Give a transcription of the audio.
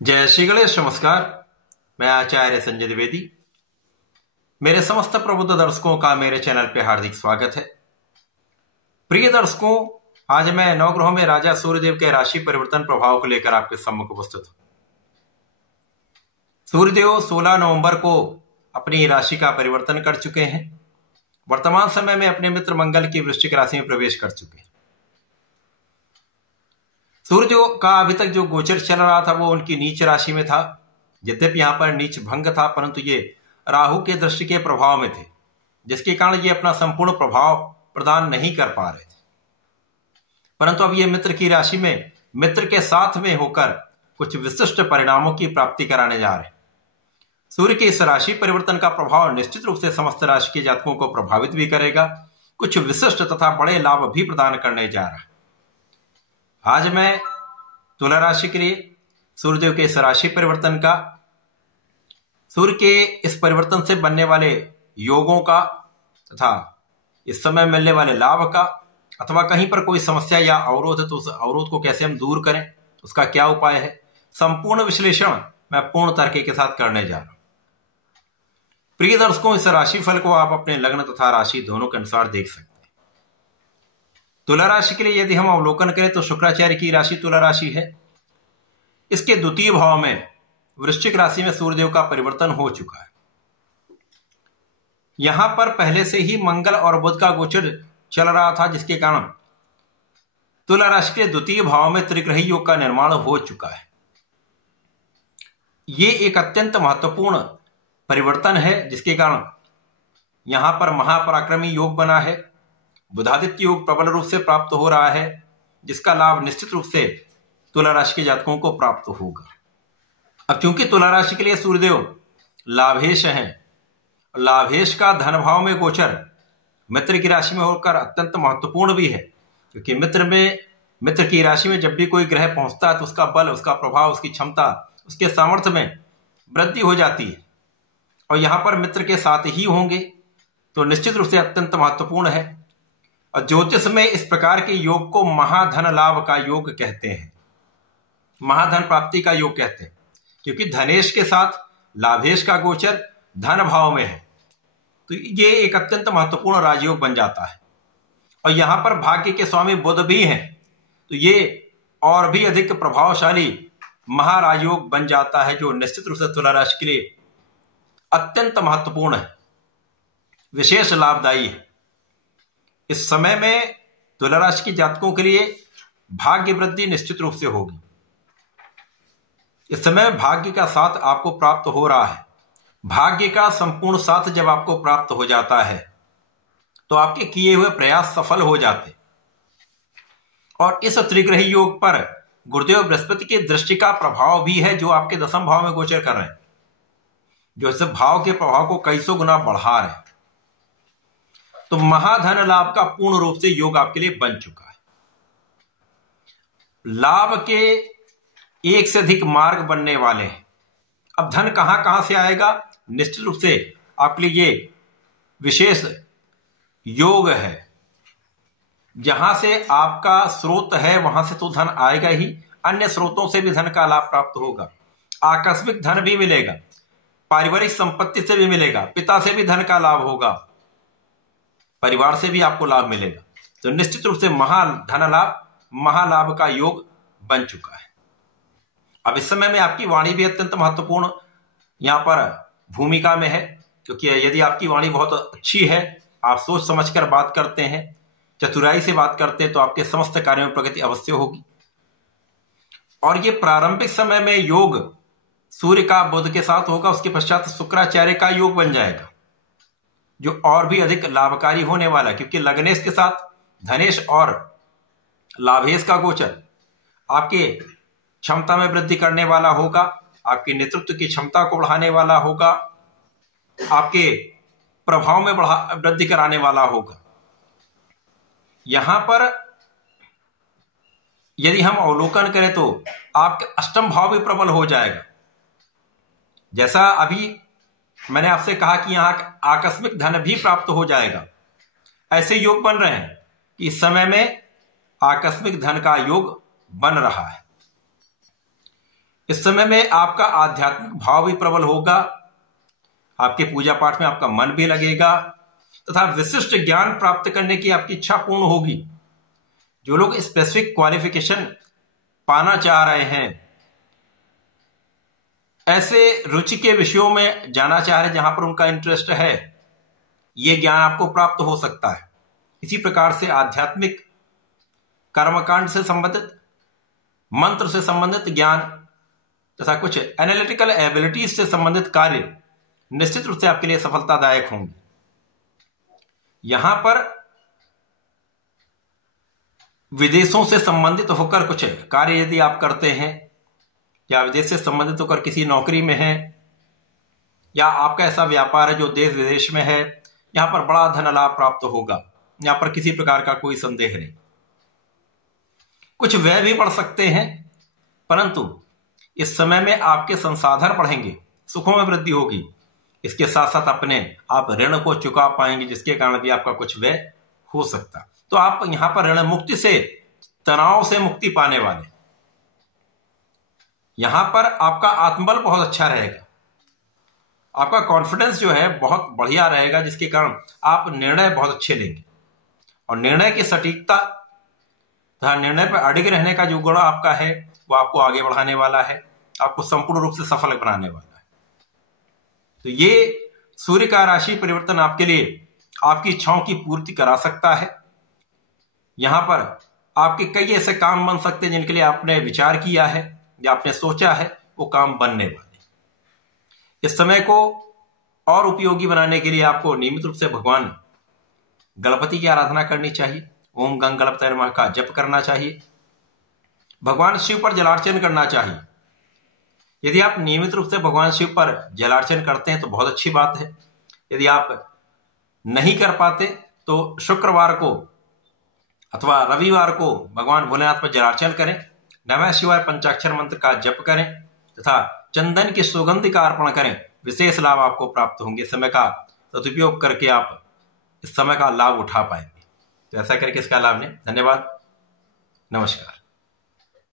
जय श्री गणेश। नमस्कार। मैं आचार्य संजय द्विवेदी। मेरे समस्त प्रबुद्ध दर्शकों का मेरे चैनल पे हार्दिक स्वागत है। प्रिय दर्शकों, आज मैं नवग्रहों में राजा सूर्यदेव के राशि परिवर्तन प्रभाव को लेकर आपके सम्मुख उपस्थित हूं। सूर्यदेव 16 नवंबर को अपनी राशि का परिवर्तन कर चुके हैं। वर्तमान समय में अपने मित्र मंगल की वृश्चिक राशि में प्रवेश कर चुके हैं। सूर्य का अभी तक जो गोचर चल रहा था वो उनकी नीच राशि में था। यद्यपि यहां पर नीच भंग था, परंतु ये राहु के दृष्टि के प्रभाव में थे, जिसके कारण ये अपना संपूर्ण प्रभाव प्रदान नहीं कर पा रहे थे। परंतु अब ये मित्र की राशि में मित्र के साथ में होकर कुछ विशिष्ट परिणामों की प्राप्ति कराने जा रहे हैं। सूर्य के इस राशि परिवर्तन का प्रभाव निश्चित रूप से समस्त राशि के जातकों को प्रभावित भी करेगा, कुछ विशिष्ट तथा बड़े लाभ भी प्रदान करने जा रहा है। आज मैं तुला राशि के लिए सूर्यदेव के इस राशि परिवर्तन का, सूर्य के इस परिवर्तन से बनने वाले योगों का तथा इस समय मिलने वाले लाभ का, अथवा कहीं पर कोई समस्या या अवरोध है तो उस अवरोध को कैसे हम दूर करें, उसका क्या उपाय है, संपूर्ण विश्लेषण मैं पूर्ण तरीके के साथ करने जा रहा हूं। प्रिय दर्शकों, इस राशि फल को आप अपने लग्न तथा राशि दोनों के अनुसार देख सकते हैं। तुला राशि के लिए यदि हम अवलोकन करें तो शुक्राचार्य की राशि तुला राशि है। इसके द्वितीय भाव में वृश्चिक राशि में सूर्यदेव का परिवर्तन हो चुका है। यहां पर पहले से ही मंगल और बुध का गोचर चल रहा था, जिसके कारण तुला राशि के द्वितीय भाव में त्रिग्रही योग का निर्माण हो चुका है। यह एक अत्यंत महत्वपूर्ण परिवर्तन है, जिसके कारण यहां पर महापराक्रमी योग बना है। बुधादित्य योग प्रबल रूप से प्राप्त हो रहा है, जिसका लाभ निश्चित रूप से तुला राशि के जातकों को प्राप्त होगा। अब क्योंकि तुला राशि के लिए सूर्यदेव लाभेश हैं, लाभेश का धन भाव में गोचर मित्र की राशि में होकर अत्यंत महत्वपूर्ण भी है, क्योंकि मित्र की राशि में जब भी कोई ग्रह पहुंचता है तो उसका बल, उसका प्रभाव, उसकी क्षमता, उसके सामर्थ्य में वृद्धि हो जाती है। और यहां पर मित्र के साथ ही होंगे तो निश्चित रूप से अत्यंत महत्वपूर्ण है। और ज्योतिष में इस प्रकार के योग को महाधन लाभ का योग कहते हैं, महाधन प्राप्ति का योग कहते हैं, क्योंकि धनेश के साथ लाभेश का गोचर धन भाव में है, तो ये एक अत्यंत महत्वपूर्ण राजयोग बन जाता है। और यहां पर भाग्य के स्वामी बुध भी हैं, तो ये और भी अधिक प्रभावशाली महाराजयोग बन जाता है, जो निश्चित रूप से तुला राशि के लिए अत्यंत महत्वपूर्ण है, विशेष लाभदायी है। इस समय में तुला राशि के जातकों के लिए भाग्य वृद्धि निश्चित रूप से होगी। इस समय भाग्य का साथ आपको प्राप्त हो रहा है। भाग्य का संपूर्ण साथ जब आपको प्राप्त हो जाता है तो आपके किए हुए प्रयास सफल हो जाते। और इस त्रिग्रही योग पर गुरुदेव बृहस्पति की दृष्टि का प्रभाव भी है, जो आपके दसम भाव में गोचर कर रहे हैं, जो इस भाव के प्रभाव को कई सौ गुना बढ़ा रहे हैं। तो महाधन लाभ का पूर्ण रूप से योग आपके लिए बन चुका है। लाभ के एक से अधिक मार्ग बनने वाले हैं। अब धन कहां कहां से आएगा, निश्चित रूप से आपके लिए ये विशेष योग है। जहां से आपका स्रोत है वहां से तो धन आएगा ही, अन्य स्रोतों से भी धन का लाभ प्राप्त होगा। आकस्मिक धन भी मिलेगा, पारिवारिक संपत्ति से भी मिलेगा, पिता से भी धन का लाभ होगा, परिवार से भी आपको लाभ मिलेगा। तो निश्चित रूप से महाधन लाभ, महालाभ का योग बन चुका है। अब इस समय में आपकी वाणी भी अत्यंत महत्वपूर्ण यहां पर भूमिका में है, क्योंकि यदि आपकी वाणी बहुत अच्छी है, आप सोच समझकर बात करते हैं, चतुराई से बात करते हैं, तो आपके समस्त कार्यों में प्रगति अवश्य होगी। और ये प्रारंभिक समय में योग सूर्य का बुध के साथ होगा, उसके पश्चात शुक्राचार्य का योग बन जाएगा, जो और भी अधिक लाभकारी होने वाला है, क्योंकि लग्नेश के साथ धनेश और लाभेश का गोचर आपके क्षमता में वृद्धि करने वाला होगा, आपके नेतृत्व की क्षमता को बढ़ाने वाला होगा, आपके प्रभाव में वृद्धि कराने वाला होगा। यहां पर यदि हम अवलोकन करें तो आपके अष्टम भाव भी प्रबल हो जाएगा। जैसा अभी मैंने आपसे कहा कि यहां आकस्मिक धन भी प्राप्त हो जाएगा, ऐसे योग बन रहे हैं कि इस समय में आकस्मिक धन का योग बन रहा है। इस समय में आपका आध्यात्मिक भाव भी प्रबल होगा, आपके पूजा पाठ में आपका मन भी लगेगा तथा विशिष्ट ज्ञान प्राप्त करने की आपकी इच्छा पूर्ण होगी। जो लोग स्पेसिफिक क्वालिफिकेशन पाना चाह रहे हैं, ऐसे रुचि के विषयों में जाना चाह रहे हैं जहां पर उनका इंटरेस्ट है, ये ज्ञान आपको प्राप्त हो सकता है। इसी प्रकार से आध्यात्मिक कर्मकांड से संबंधित, मंत्र से संबंधित ज्ञान तथा कुछ एनालिटिकल एबिलिटीज से संबंधित कार्य निश्चित रूप से आपके लिए सफलतादायक होंगे। यहां पर विदेशों से संबंधित होकर कुछ कार्य यदि आप करते हैं, या विदेश से संबंधित होकर किसी नौकरी में है, या आपका ऐसा व्यापार है जो देश विदेश में है, यहां पर बड़ा धन लाभ प्राप्त होगा। यहां पर किसी प्रकार का कोई संदेह नहीं। कुछ व्यय भी बढ़ सकते हैं, परंतु इस समय में आपके संसाधन बढ़ेंगे, सुखों में वृद्धि होगी। इसके साथ साथ अपने आप ऋण को चुका पाएंगे, जिसके कारण भी आपका कुछ व्यय हो सकता। तो आप यहां पर ऋण मुक्ति से, तनाव से मुक्ति पाने वाले। यहां पर आपका आत्मबल बहुत अच्छा रहेगा, आपका कॉन्फिडेंस जो है बहुत बढ़िया रहेगा, जिसके कारण आप निर्णय बहुत अच्छे लेंगे। और निर्णय की सटीकता तथा निर्णय पर अडिग रहने का जो गुण आपका है, वो आपको आगे बढ़ाने वाला है, आपको संपूर्ण रूप से सफल बनाने वाला है। तो ये सूर्य का राशि परिवर्तन आपके लिए आपकी इच्छाओं की पूर्ति करा सकता है। यहां पर आपके कई ऐसे काम बन सकते हैं जिनके लिए आपने विचार किया है या आपने सोचा है, वो काम बनने वाले। इस समय को और उपयोगी बनाने के लिए आपको नियमित रूप से भगवान गणपति की आराधना करनी चाहिए। ओम गंग गणपतये नमः का जप करना चाहिए। भगवान शिव पर जलार्चन करना चाहिए। यदि आप नियमित रूप से भगवान शिव पर जलार्चन करते हैं तो बहुत अच्छी बात है। यदि आप नहीं कर पाते तो शुक्रवार को अथवा रविवार को भगवान भोलेनाथ पर जलार्चन करें, नमः शिवाय पंचाक्षर मंत्र का जप करें तथा चंदन की सुगंध का अर्पण करें। विशेष लाभ आपको प्राप्त होंगे। समय का सदुपयोग करके आप इस समय का लाभ उठा पाएंगे। तो ऐसा करके इसका लाभ लें। धन्यवाद, नमस्कार।